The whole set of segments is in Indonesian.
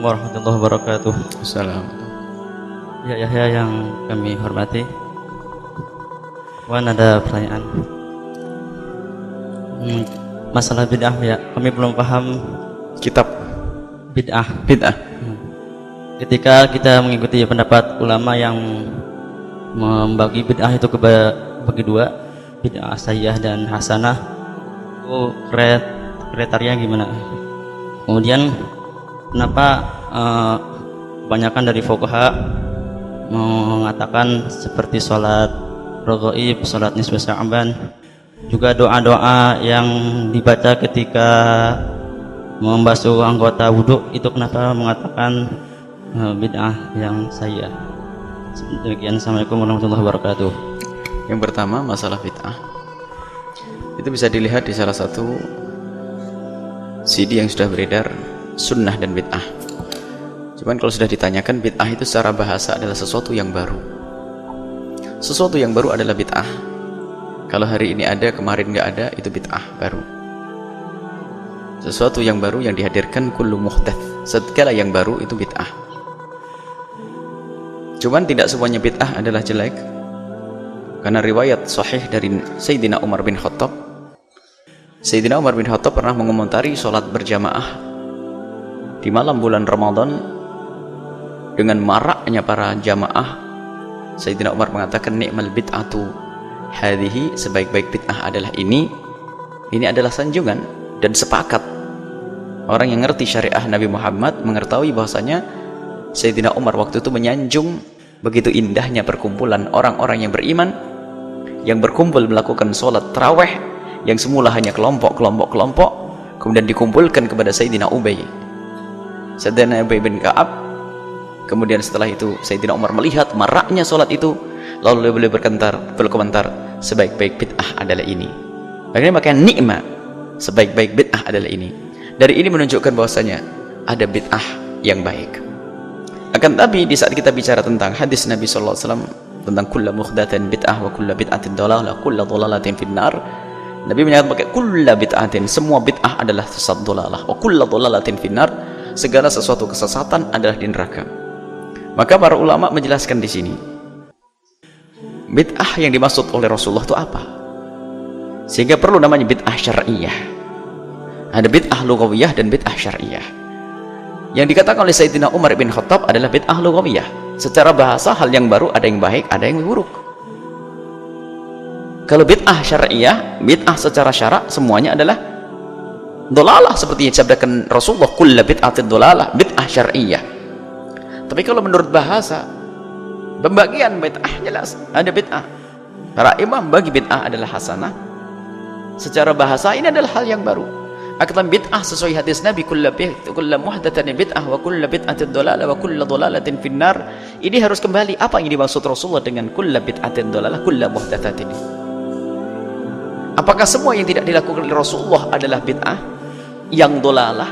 Assalamualaikum warahmatullahi wabarakatuh. Assalamualaikum. Ya Yahya yang kami hormati, Wan ada pertanyaan. Masalah bid'ah ya, kami belum paham Kitab bid'ah. bid'ah. Ketika kita mengikuti pendapat ulama yang membagi bid'ah itu bagi dua, bid'ah sayyah dan hasanah, itu kriteria gimana? Kemudian kenapa kebanyakan dari fuqaha mengatakan seperti sholat raghaib, sholat nisfu Sya'ban, juga doa-doa yang dibaca ketika membasuh anggota wudhu itu kenapa mengatakan bid'ah yang saya? Demikian. Assalamualaikum warahmatullahi wabarakatuh. Yang pertama, masalah bid'ah itu bisa dilihat di salah satu CD yang sudah beredar, Sunnah dan Bid'ah. Cuman kalau sudah ditanyakan, bid'ah itu secara bahasa adalah sesuatu yang baru. Sesuatu yang baru adalah bid'ah. Kalau hari ini ada, kemarin nggak ada, itu bid'ah baru. Sesuatu yang baru yang dihadirkan, kullu muhdath, segala yang baru itu bid'ah. Cuman tidak semuanya bid'ah adalah jelek, karena riwayat sahih dari Sayyidina Umar bin Khattab. Sayyidina Umar bin Khattab pernah mengomentari sholat berjamaah di malam bulan Ramadan dengan maraknya para jamaah. Sayyidina Umar mengatakan, ni'mal bid'atu hadhihi, sebaik-baik bid'ah adalah ini adalah sanjungan. Dan sepakat orang yang ngerti syariah Nabi Muhammad mengetahui bahwasanya Sayyidina Umar waktu itu menyanjung begitu indahnya perkumpulan orang-orang yang beriman yang berkumpul melakukan sholat tarawih yang semula hanya kelompok, kemudian dikumpulkan kepada Sayyidina Ubay bin Ka'ab. Kemudian setelah itu Sayyidina Umar melihat maraknya sholat itu, lalu beliau berkomentar, sebaik-baik bid'ah adalah ini. Bagaimana makanya nikmat, sebaik-baik bid'ah adalah ini. Dari ini menunjukkan bahwasanya ada bid'ah yang baik. Akan tapi di saat kita bicara tentang hadis Nabi sallallahu alaihi wasallam tentang kullu muhdatsin bid'ah wa kullu bid'atin dhalalah wa kullu dhalalatin finnar, Nabi menyatakan pakai kullu bid'atin, semua bid'ah adalah sesat, dhalalah wa kullu dhalalatin finnar, segala sesuatu kesesatan adalah di neraka. Maka para ulama menjelaskan di sini bid'ah yang dimaksud oleh Rasulullah itu apa, sehingga perlu namanya bid'ah syar'iyah. Ada bid'ah lughawiyah dan bid'ah syar'iyah. Yang dikatakan oleh Sayyidina Umar bin Khattab adalah bid'ah lughawiyah. Secara bahasa hal yang baru, ada yang baik, ada yang buruk. Kalau bid'ah syar'iyah, bid'ah secara syarak semuanya adalah dhalalah, seperti yang disabdakan Rasulullah, kullu bid'atin dhalalah, bid'ah syar'iyah. Tapi kalau menurut bahasa, pembagian bid'ah jelas ada bid'ah. Para imam bagi bid'ah adalah hasanah. Secara bahasa ini adalah hal yang baru. Akan bid'ah sesuai hadis Nabi, kullu muhdatsatin bid'ah wa kullu bid'atin dhalalah wa kullu dhalalatin finnar. Ini harus kembali apa yang dimaksud Rasulullah dengan kullu bid'atin dhalalah, kullu muhdatsatin. Apakah semua yang tidak dilakukan oleh Rasulullah adalah bid'ah, yang dhalalah,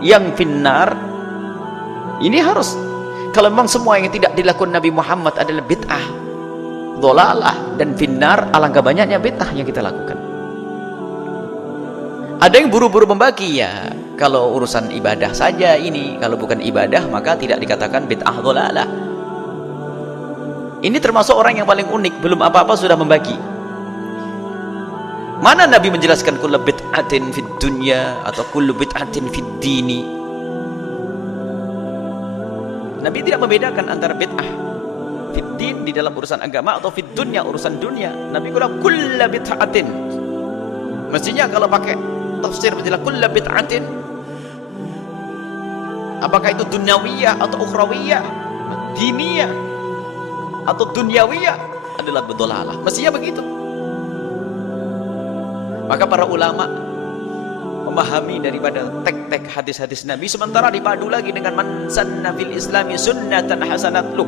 yang finnar? Ini harus, kalau memang semua yang tidak dilakukan Nabi Muhammad adalah bid'ah, dhalalah dan finnar, alangkah banyaknya bid'ah yang kita lakukan. Ada yang buru-buru membagi, ya kalau urusan ibadah saja ini, kalau bukan ibadah maka tidak dikatakan bid'ah dhalalah. Ini termasuk orang yang paling unik, belum apa-apa sudah membagi. Mana Nabi menjelaskan kullu bid'atin fid dunya atau kullu bid'atin fid dini? Nabi tidak membedakan antara bid'ah fid din di dalam urusan agama atau fid dunya urusan dunia. Nabi bilang kullu bid'atin. Mestinya kalau pakai tafsir menjelaskan kullu bid'atin, apakah itu dunyawiyah atau ukhrawiyah, diniyah atau dunyawiyah, adalah dhalalah. Mestinya begitu. Maka para ulama memahami daripada tek-tek hadis-hadis Nabi, sementara dipadu lagi dengan man sanna fil islami sunnatan hasanat lu.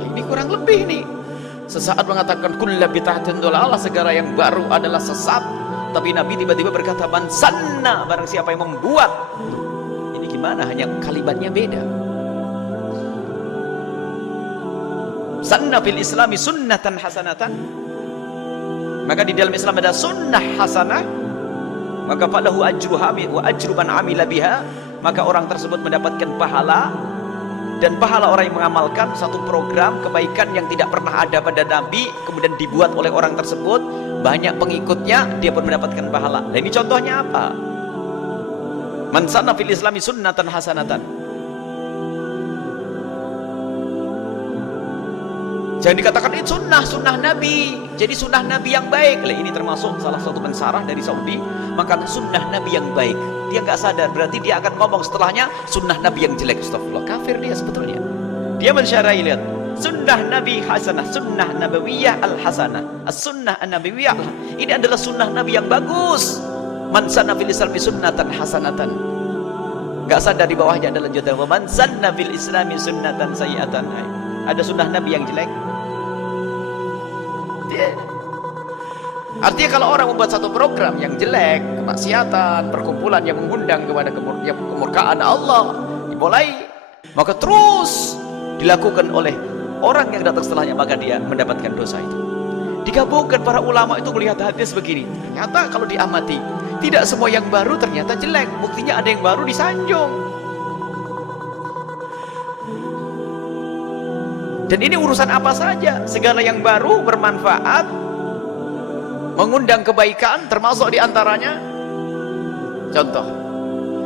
Ini kurang lebih nih. Sesaat mengatakan kullu bid'atin dhalalah, segala yang baru adalah sesat. Tapi Nabi tiba-tiba berkata man sanna, barang siapa yang membuat. Ini gimana? Hanya kalimatnya beda. Sanna fil islami sunnatan hasanatan, maka di dalam Islam ada sunnah hasanah, maka falahu ajruha wa ajru man amila biha maka orang tersebut mendapatkan pahala, dan pahala orang yang mengamalkan satu program kebaikan yang tidak pernah ada pada Nabi, kemudian dibuat oleh orang tersebut, banyak pengikutnya, dia pun mendapatkan pahala. Nah, ini contohnya apa? Man sanna fil islami sunnatan hasanatan. Jangan dikatakan itu sunnah Nabi, jadi sunnah Nabi yang baik. Lah, ini termasuk salah satu pensarah dari Saudi, maka sunnah Nabi yang baik. Dia nggak sadar, berarti dia akan ngomong setelahnya sunnah Nabi yang jelek. Astagfirullah, kafir dia sebetulnya. Dia mensyarahi, lihat, sunnah Nabi hasanah, sunnah nabawiyah al-hasanah, as-sunnah an-nabawiyah. Ini adalah sunnah Nabi yang bagus. Man sanna fil islami sunnatan hasanatan. Nggak sadar di bawahnya ada lanjutan, man sanna fil islami sunnatan sayyi'atan. Ada sunnah Nabi yang jelek. Artinya kalau orang membuat satu program yang jelek, kemaksiatan, perkumpulan yang mengundang kepada kemurkaan Allah dimulai, maka terus dilakukan oleh orang yang datang setelahnya, maka dia mendapatkan dosa itu. Digabungkan para ulama itu melihat hadis begini, ternyata kalau diamati, tidak semua yang baru ternyata jelek. Buktinya ada yang baru disanjung. Dan ini urusan apa saja, segala yang baru bermanfaat, mengundang kebaikan, termasuk diantaranya contoh,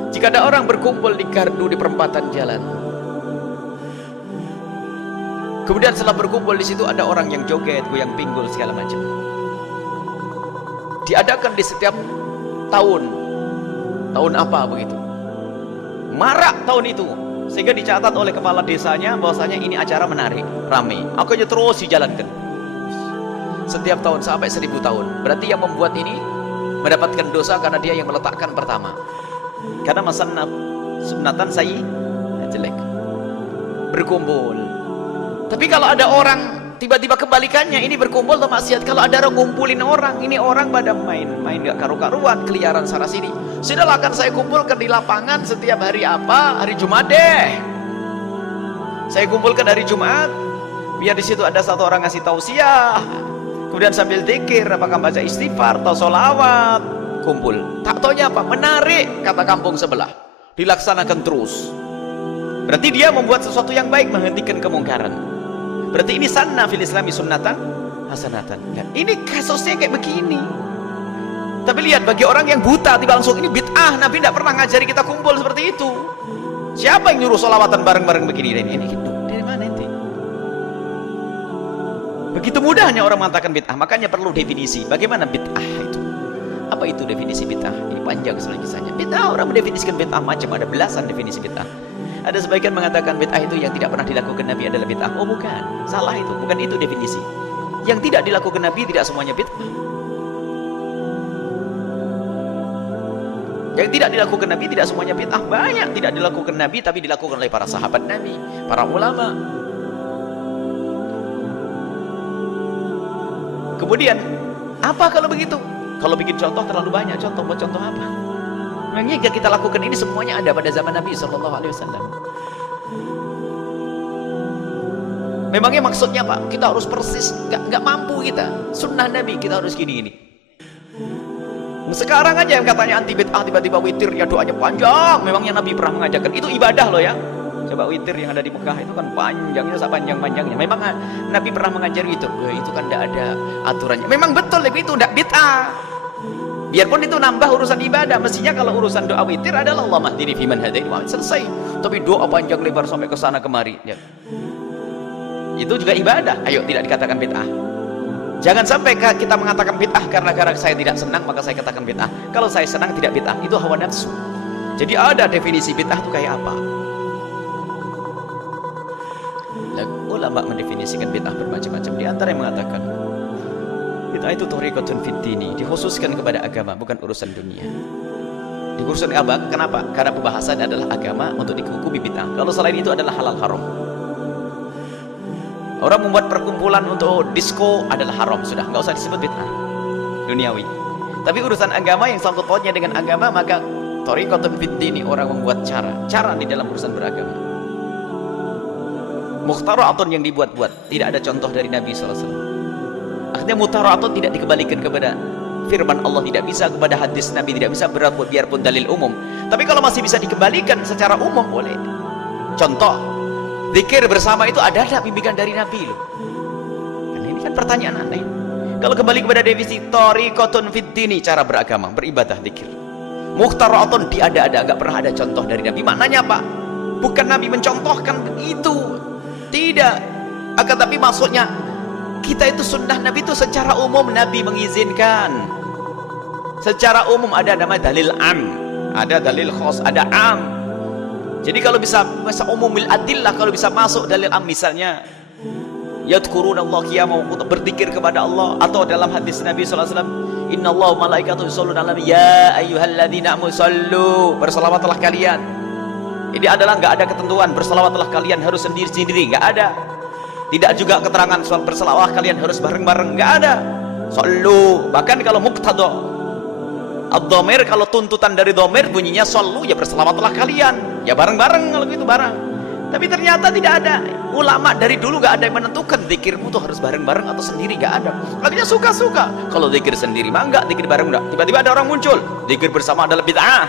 jika ada orang berkumpul di gardu di perempatan jalan, kemudian setelah berkumpul di situ ada orang yang joget, goyang pinggul segala macam, diadakan di setiap tahun apa begitu, marak tahun itu, sehingga dicatat oleh kepala desanya bahwasanya ini acara menarik, ramai, akhirnya terus dijalankan setiap tahun sampai 1000 tahun. Berarti yang membuat ini mendapatkan dosa karena dia yang meletakkan pertama, karena masanna sunnatan jelek, berkumpul. Tapi kalau ada orang tiba-tiba kebalikannya, ini berkumpul atau maksiat. Kalau ada orang ngumpulin orang, ini orang pada main gak karu-karuan, keliaran sana sini, sudahlah akan saya kumpulkan di lapangan setiap hari apa, hari Jumat deh, saya kumpulkan hari Jumat, biar di situ ada satu orang ngasih tausiah, kemudian sambil zikir, apakah baca istighfar atau sholawat, kumpul. Tak taunya apa? Menarik, kata kampung sebelah. Dilaksanakan terus. Berarti dia membuat sesuatu yang baik, menghentikan kemungkaran. Berarti ini sanna fil islami sunnatan hasanatan. Ya, ini kasusnya kayak begini. Tapi lihat, bagi orang yang buta, tiba langsung ini bid'ah. Nabi tidak pernah ngajari kita kumpul seperti itu. Siapa yang nyuruh sholawatan bareng-bareng begini? Ini gitu. Dari mana ente? Begitu mudahnya orang mengatakan bid'ah, makanya perlu definisi. Bagaimana bid'ah itu? Apa itu definisi bid'ah? Ini panjang sekali kisahnya. Bid'ah, orang mendefinisikan bid'ah macam, ada belasan definisi bid'ah. Ada sebagian mengatakan bid'ah itu yang tidak pernah dilakukan Nabi adalah bid'ah. Oh bukan, salah itu, bukan itu definisi. Yang tidak dilakukan Nabi tidak semuanya bid'ah. Yang tidak dilakukan Nabi tidak semuanya bid'ah. Banyak tidak dilakukan Nabi tapi dilakukan oleh para sahabat Nabi, para ulama. Kemudian apa kalau begitu? Kalau bikin contoh terlalu banyak, contoh buat contoh apa? Memangnya yang kita lakukan ini semuanya ada pada zaman Nabi SAW. Memangnya maksudnya apa? Kita harus persis, nggak mampu kita. Sunnah Nabi kita harus gini-gini. Sekarang aja yang katanya anti bid'ah tiba-tiba witir ya doanya panjang. Memangnya Nabi pernah mengajarkan itu ibadah loh ya. Coba witir yang ada di Mekah itu kan panjangnya, sepanjang-panjangnya. Memang Nabi pernah mengajari itu? Itu kan tidak ada aturannya. Memang betul itu tidak bid'ah. Biarpun itu nambah urusan ibadah. Mestinya kalau urusan doa witir adalah Allahumma hdini fiman hadain, selesai. Tapi doa panjang lebar sampai ke sana kemari, ya. Itu juga ibadah. Ayo, tidak dikatakan bid'ah. Jangan sampai kita mengatakan bid'ah karena saya tidak senang maka saya katakan bid'ah. Kalau saya senang tidak bid'ah, itu hawa nafsu. Jadi ada definisi bid'ah itu kayak apa? Ulama mendefinisikan bid'ah bermacam-macam. Di antara yang mengatakan bid'ah itu thariqatun fid dini, dikhususkan kepada agama, bukan urusan dunia. Dikhususkan agama, kenapa? Karena pembahasan adalah agama untuk dihukumi bid'ah. Kalau selain itu adalah halal haram. Orang membuat perkumpulan untuk disco adalah haram, sudah nggak usah disebut bid'ah duniawi. Tapi urusan agama yang sangkut pautnya dengan agama, maka thariqatun fid dini, orang membuat cara di dalam urusan beragama. Mukhtara'atun yang dibuat-buat, tidak ada contoh dari Nabi SAW. Artinya mukhtara'atun tidak dikembalikan kepada firman Allah tidak bisa, kepada hadis Nabi tidak bisa, biarpun dalil umum. Tapi kalau masih bisa dikembalikan secara umum boleh. Contoh, zikir bersama itu ada bimbingan dari Nabi loh. Karena ini kan pertanyaan aneh. Kalau kembali kepada definisi thariqatun fid dini, cara beragama, beribadah, zikir. Mukhtaratun, diada-ada, enggak pernah ada contoh dari Nabi. Maknanya apa? Bukan Nabi mencontohkan itu, tidak. Akan tapi maksudnya kita itu sunnah Nabi itu secara umum Nabi mengizinkan. Secara umum ada namanya dalil am, ada dalil khos, ada am. Jadi kalau bisa umumil adillah, kalau bisa masuk dalil am, misalnya yadhkurunallah qiyaman, untuk berzikir kepada Allah, atau dalam hadis Nabi sallallahu alaihi wasallam, innallaha wa malaikatahu yusholluna 'alan ya ayyuhalladzina amanu shallu, berselawatlah kalian. Ini adalah enggak ada ketentuan berselawatlah kalian harus sendiri-sendiri, enggak ada. Tidak juga keterangan soal berselawat kalian harus bareng-bareng, enggak ada. Shallu, bahkan kalau muqtada ad-dhamir, kalau tuntutan dari dhamir bunyinya shallu, ya berselawatlah kalian, ya bareng-bareng kalau gitu bareng. Tapi ternyata tidak ada. Ulama dari dulu enggak ada yang menentukan zikirmu tuh harus bareng-bareng atau sendiri, enggak ada. Akhirnya suka-suka. Kalau zikir sendiri mah enggak, zikir bareng enggak. Tiba-tiba ada orang muncul, zikir bersama adalah bid'ah.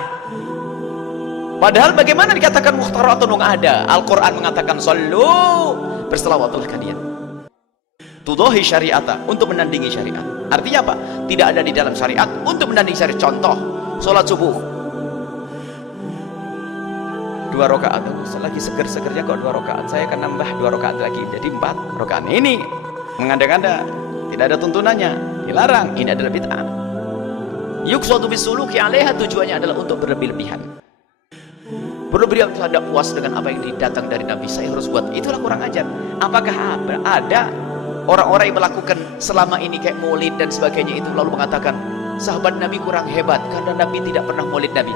Padahal bagaimana dikatakan mukhtaratun, enggak ada. Al-Qur'an mengatakan shallu, berselawatlah kalian. Tudohi syariata, untuk menandingi syariat. Artinya apa? Tidak ada di dalam syariat untuk menandingi syariat. Contoh, sholat subuh 2 rakaat, lagi seger-segernya kok 2 rakaat, saya akan nambah 2 rakaat lagi jadi 4 rakaat. Ini mengada-ngada, tidak ada tuntunannya, dilarang. Ini adalah bid'ah. Yuqsadu bisuluki 'alaiha, tujuannya adalah untuk berlebih-lebihan. Berlebihan, tidak puas dengan apa yang datang dari Nabi, saya harus buat. Itulah kurang ajar. Apakah ada orang-orang yang melakukan selama ini kayak maulid dan sebagainya itu, lalu mengatakan sahabat Nabi kurang hebat karena Nabi tidak pernah maulid Nabi?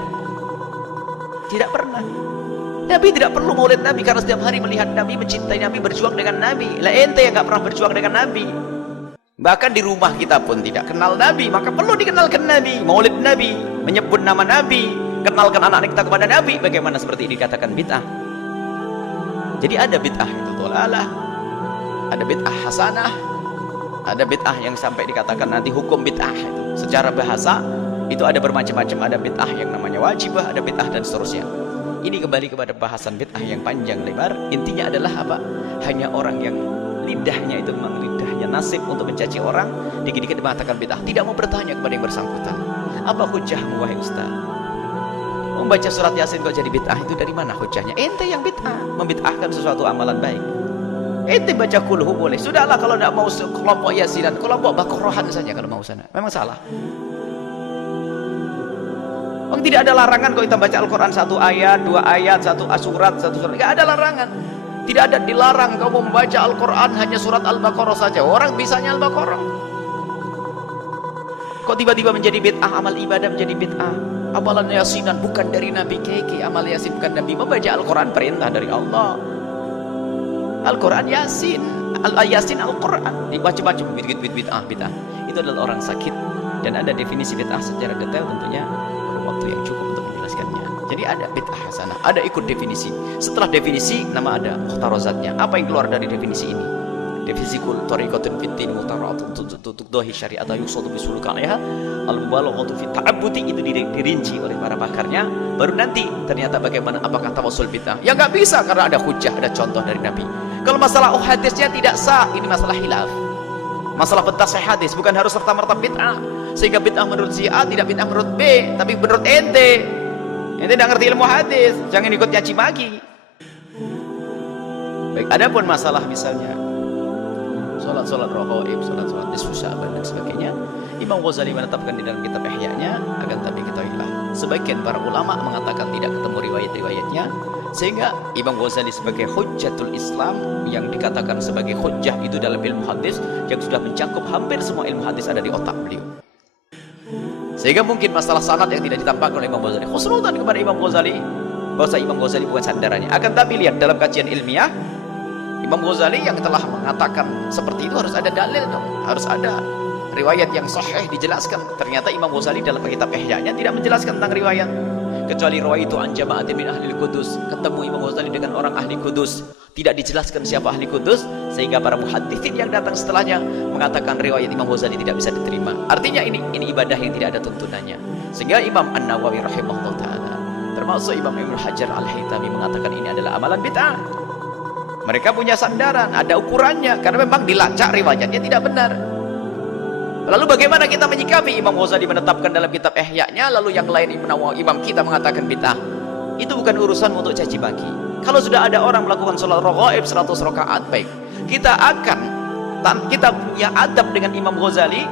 Tidak pernah. Nabi tidak perlu maulid Nabi karena setiap hari melihat Nabi, mencintai Nabi, berjuang dengan Nabi. Lah ente yang gak pernah berjuang dengan Nabi. Bahkan di rumah kita pun tidak kenal Nabi, maka perlu dikenalkan Nabi, maulid Nabi, menyebut nama Nabi, kenalkan anak-anak kita kepada Nabi. Bagaimana seperti ini dikatakan bid'ah? Jadi ada bid'ah itu dhalalah, ada bid'ah hasanah, ada bid'ah yang sampai dikatakan nanti hukum bid'ah itu. Secara bahasa itu ada bermacam-macam, ada bid'ah yang namanya wajibah, ada bid'ah dan seterusnya. Ini kembali kepada bahasan bid'ah yang panjang lebar. Intinya adalah apa? Hanya orang yang lidahnya itu memang lidahnya nasib untuk mencaci orang, dikit-dikit mengatakan bid'ah, tidak mau bertanya kepada yang bersangkutan. Apa hujahmu wahai ustaz? Membaca surat Yasin kok jadi bid'ah, itu dari mana hujahnya? Ente yang bid'ah, membid'ahkan sesuatu amalan baik. Ente baca kulhu boleh, sudahlah. Kalau tidak mau kelompok Yasinan, kelompok Baqarahan saja kalau mau sana. Memang salah. Tidak ada larangan kalau kita baca Al-Quran 1 ayat, 2 ayat, 1 surat, 1 surat. Tidak ada larangan. Tidak ada dilarang kamu membaca Al-Quran hanya surat Al-Baqarah saja. Orang bisanya Al-Baqarah. Kok tiba-tiba menjadi bid'ah, amal ibadah menjadi bid'ah? Amalan Yasinan bukan dari Nabi, keke amal Yasin bukan Nabi. Membaca Al-Quran perintah dari Allah. Al-Quran Yasin, Yasin Al-Quran. Macam-macam bid'ah. Itu adalah orang sakit. Dan ada definisi bid'ah secara detail tentunya waktu yang cukup untuk menjelaskannya. Jadi ada bid'ah hasanah, ada ikut definisi. Setelah definisi, nama ada mukhtarazatnya. Apa yang keluar dari definisi ini? Definisi kul thariqatun fid din mukhtaratun tuqdahi syari'ata yuqsadu bisuluk 'alaiha al-mubalaghatu fi ta'abbudi, itu dirinci oleh para pakarnya. Baru nanti ternyata bagaimana, apakah tawassul bid'ah? Ya enggak bisa karena ada hujah, ada contoh dari Nabi. Kalau masalah hadisnya tidak sah, ini masalah khilaf. Masalah pentasih hadis bukan harus serta-merta bid'ah. Sehingga bid'ah menurut si A tidak bid'ah menurut B, tapi menurut ente. Ente tidak ngerti ilmu hadis, jangan ikut nyaci maki. Baik, adapun masalah misalnya sholat raghaib, sholat nisfu Sya'ban dan sebagainya, Imam Ghazali menetapkan di dalam kitab Ihya-nya. Akan tapi ketahuilah, sebagian para ulama mengatakan tidak ketemu riwayat-riwayatnya, sehingga Imam Ghazali sebagai hujjatul Islam, yang dikatakan sebagai hujjah itu dalam ilmu hadis, yang sudah mencakup hampir semua ilmu hadis ada di otak beliau. Sehingga mungkin masalah sanad yang tidak ditampakkan oleh Imam Ghazali, khusnudan kepada Imam Ghazali, bahwa Imam Ghazali bukan sandarannya. Akan tapi lihat dalam kajian ilmiah, Imam Ghazali yang telah mengatakan seperti itu harus ada dalil dong, harus ada riwayat yang sahih dijelaskan. Ternyata Imam Ghazali dalam kitab Ihya-nya tidak menjelaskan tentang riwayat, kecuali riwayat itu an jama'atin min ahli Qudus. Ketemu Imam Ghazali dengan orang ahli Qudus, Tidak dijelaskan siapa ahli kudus, sehingga para muhaditsin yang datang setelahnya mengatakan riwayat Imam Ghazali tidak bisa diterima. Artinya ini ibadah yang tidak ada tuntunannya. Sehingga Imam An-Nawawi rahimahullah ta'ala, termasuk Imam Ibnu Hajar Al-Haytami, mengatakan ini adalah amalan bid'ah. Mereka punya sandaran, ada ukurannya, karena memang dilacak riwayatnya tidak benar. Lalu bagaimana kita menyikapi? Imam Ghazali menetapkan dalam kitab Ihya-nya, lalu yang lain imam kita mengatakan bid'ah. Itu bukan urusan untuk caci maki. Kalau sudah ada orang melakukan sholat raghaib 100 rakaat, baik, kita punya adab dengan Imam Ghazali,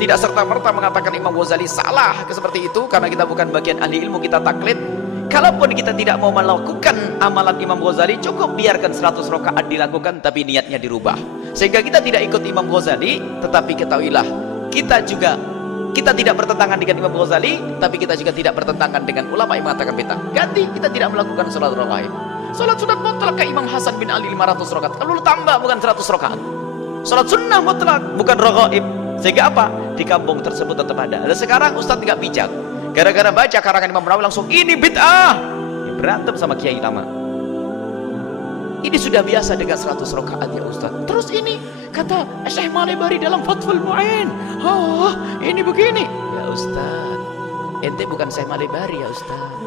tidak serta-merta mengatakan Imam Ghazali salah seperti itu, karena kita bukan bagian ahli ilmu, kita taklid. Kalaupun kita tidak mau melakukan amalan Imam Ghazali, cukup biarkan 100 rakaat dilakukan, tapi niatnya dirubah, sehingga kita tidak ikut Imam Ghazali. Tetapi ketahuilah, kita tidak bertentangan dengan Imam Ghazali, tapi kita juga tidak bertentangan dengan ulama yang mengatakan bid'ah. Ganti, kita tidak melakukan sholat raghaib. Sholat sunat mutlak ke Imam Hasan bin Ali 500 rakaat, lalu tambah bukan 100 rakaat. Sholat sunnah mutlak, bukan raghaib. Sehingga apa? Di kampung tersebut tetap ada. Dan sekarang Ustadz tidak bijak, gara-gara baca karangan Imam Nawawi langsung ini bid'ah, ya, berantem sama kiai lama. Ini sudah biasa dengan 100 rakaat ya Ustadz. Terus ini kata Syekh Malebari dalam Fathul Mu'in, ini begini. Ya Ustadz, ente bukan Syekh Malebari ya Ustadz,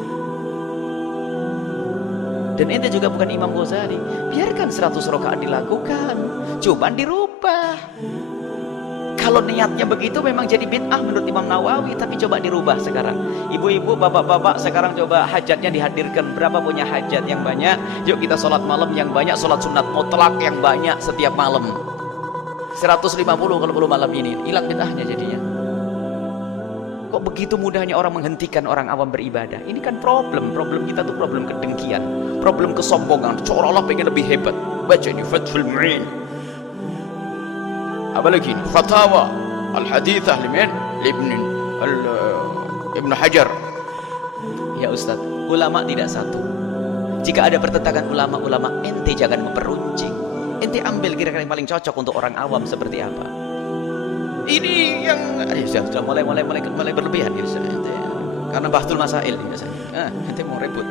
dan ente juga bukan Imam Ghazali. Biarkan 100 rakaat dilakukan, cuman dirubah. Kalau niatnya begitu memang jadi bid'ah menurut Imam Nawawi, tapi coba dirubah sekarang. Ibu-ibu, bapak-bapak, sekarang coba hajatnya dihadirkan. Berapa punya hajat yang banyak? Yuk kita sholat malam yang banyak, sholat sunat mutlak yang banyak setiap malam. 150 kalau perlu malam ini, hilang bid'ahnya jadinya. Kok begitu mudahnya orang menghentikan orang awam beribadah? Ini kan problem kita tuh problem kedengkian, problem kesombongan, seolah-olah pengen lebih hebat. Baca ini Fathul Mu'in, apalagi ini Fatawa Al-Hadithah Ibnu Hajar. Ya Ustaz, ulama tidak satu. Jika ada pertentangan ulama-ulama, ente jangan memperuncing. Ente ambil kira-kira yang paling cocok untuk orang awam seperti apa. Ini yang sudah mulai berlebihan gitu, ente. Karena bahtul masail biasanya. Ente mau ribut.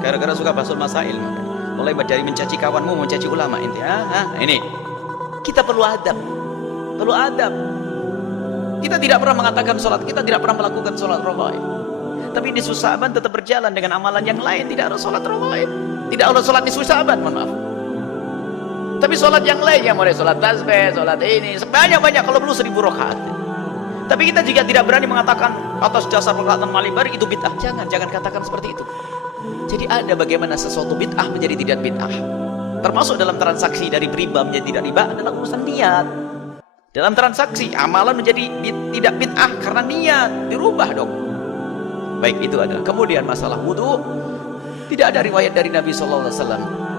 Gara-gara suka bahtul masail, mulai dari mencaci kawanmu, mencaci ulama ente. Ini kita perlu adab. Kita tidak pernah mengatakan sholat, kita tidak pernah melakukan sholat raghaib, tapi nisfu Sa'ban tetap berjalan dengan amalan yang lain. Tidak ada sholat raghaib, tidak ada sholat nisfu Sa'ban, mohon maaf. Tapi sholat yang lain, yang mulai sholat tasbih, sholat ini sebanyak-banyak, kalau perlu 1000 rakaat. Tapi kita juga tidak berani mengatakan atas dasar perkataan Malebari itu bid'ah. Jangan katakan seperti itu. Jadi ada bagaimana sesuatu bid'ah menjadi tidak bid'ah. Termasuk dalam transaksi dari riba menjadi tidak riba adalah urusan niat. Dalam transaksi amalan menjadi tidak bid'ah karena niat, dirubah dong. Baik, itu adalah. Kemudian masalah wudu, tidak ada riwayat dari Nabi SAW.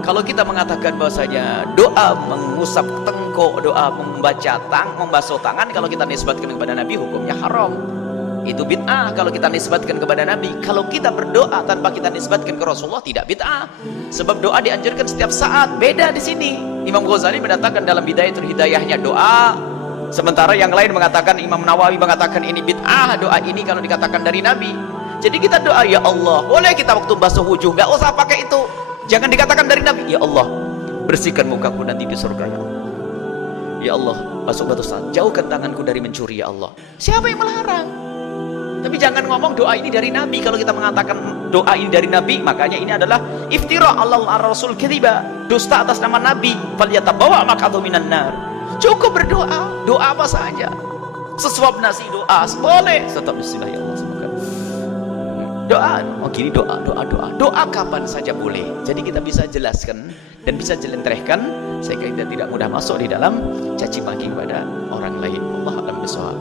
Kalau kita mengatakan bahwasanya doa mengusap tengkuk, doa membasuh tangan, kalau kita nisbatkan kepada Nabi hukumnya haram. Itu bid'ah kalau kita nisbatkan kepada Nabi. Kalau kita berdoa tanpa kita nisbatkan ke Rasulullah, tidak bid'ah. Sebab doa dianjurkan setiap saat. Beda di sini. Imam Ghazali mendatangkan dalam Bidayatul Hidayahnya doa. Sementara yang lain mengatakan, Imam Nawawi mengatakan ini bid'ah doa ini kalau dikatakan dari Nabi. Jadi kita doa, ya Allah, boleh kita waktu basuh wujud, nggak usah pakai itu. Jangan dikatakan dari Nabi, ya Allah, bersihkan mukaku nanti di surga. Ya Allah, basuh jauhkan tanganku dari mencuri, ya Allah. Siapa yang melarang? Tapi jangan ngomong doa ini dari Nabi. Kalau kita mengatakan doa ini dari Nabi, makanya ini adalah iftira Allah Rasul ketiba, dusta atas nama Nabi. Falyatabawa maq'adahu minan nar. Cukup berdoa, doa apa saja, sesuap nasi doa boleh, tetap bismillah ya Allah, semoga doa, gini doa kapan saja boleh. Jadi kita bisa jelaskan dan bisa jelentrehkan sehingga kita tidak mudah masuk di dalam caci maki kepada orang lain. Allah a'lam bishawab.